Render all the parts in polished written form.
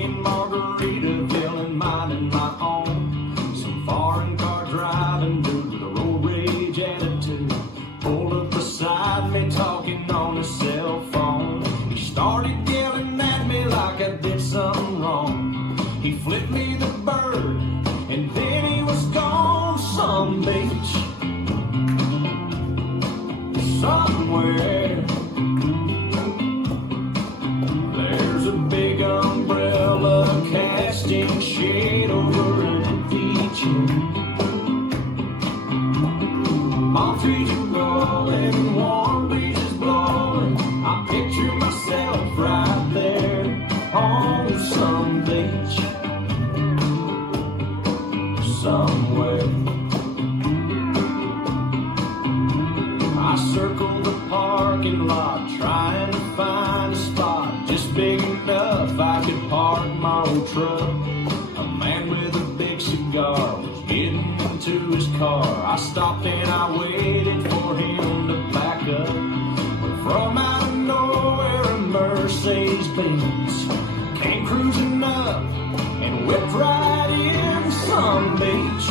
in Margaritaville and minding my own. Some foreign car driving dude with a road rage attitude pulled up beside me talking on his cell phone. He started yelling at me like I did something wrong. He flipped me the bird and then he was gone. Some beach somewhere, there's a big umbrella casting shade over an empty chair. Palm trees are rolling, warm breezes blowing. I picture myself right there on some beach somewhere. I circled the parking lot trying to find a spot just big enough I could park my old truck. A man with a big cigar was getting into his car. I stopped and I waited for him to back up. But from out of nowhere a Mercedes Benz came cruising up and whipped right in some beach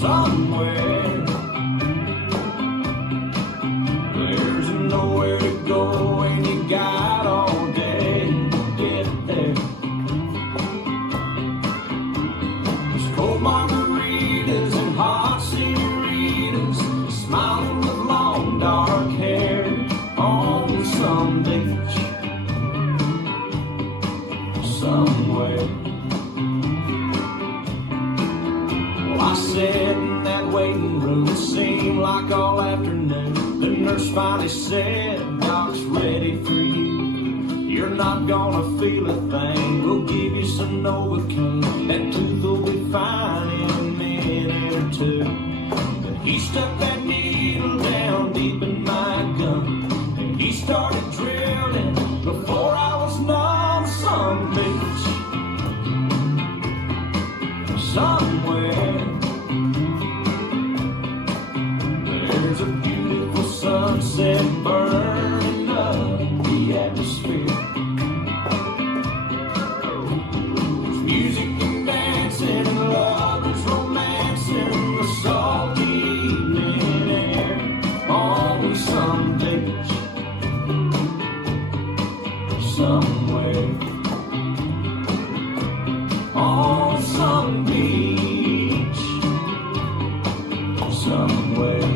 somewhere. There's nowhere to go and you got all day to get there. There's cold margaritas and hot senoritas smiling with long dark hair on some beach somewhere. Well, I sat in that waiting room, it seemed like all afternoon. The nurse finally said, "Doc's ready for you. You're not gonna feel a thing. We'll give you some Novocaine. That tooth will be fine in a minute or two." But he stuck that needle down deep in my gun and he started drilling before I was numb. Some beach somewhere, there's a beautiful sunset burning up the atmosphere. There's music and dancing and lovers romancing the salty evening air on some beach somewhere. On some beach somewhere.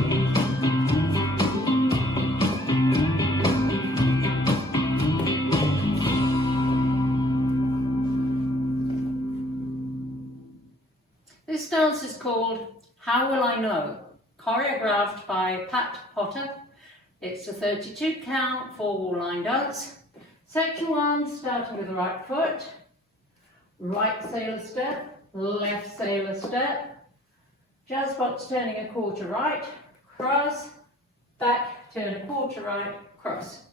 This dance is called How Will I Know, choreographed by Pat Potter. It's a 32 count, 4-wall line dance. Section 1, starting with the right foot, right sailor step, left sailor step, jazz box turning a quarter right, cross, back, turn a quarter right, cross.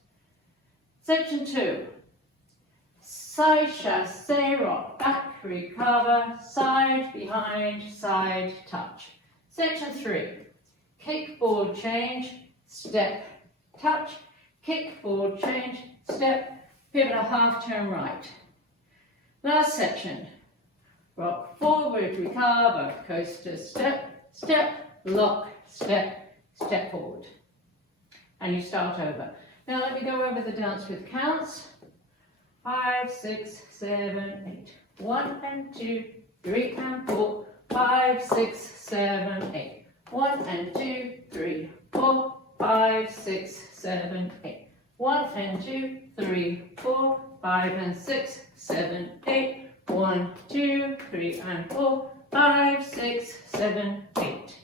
Section 2, side chassé, rock back, recover, side, behind, side, touch. Section 3, kickboard change, step, touch, kickboard change, step, pivot a half turn right. Last section, rock forward, recover, coaster, step, step, lock, step, step forward. And you start over. Now let me go over the dance with counts. 5, 6, 7, 8. 1 and 2, 3 and 4. 5, 6, 7, 8. 1 and 2, 3, 4. 5, 6, 7, 8. 1 and 2, 3, 4. 5 and 6, 7, 8. 1, 2, 3 and 4. 5, 6, 7, 8.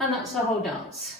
And that's the whole dance.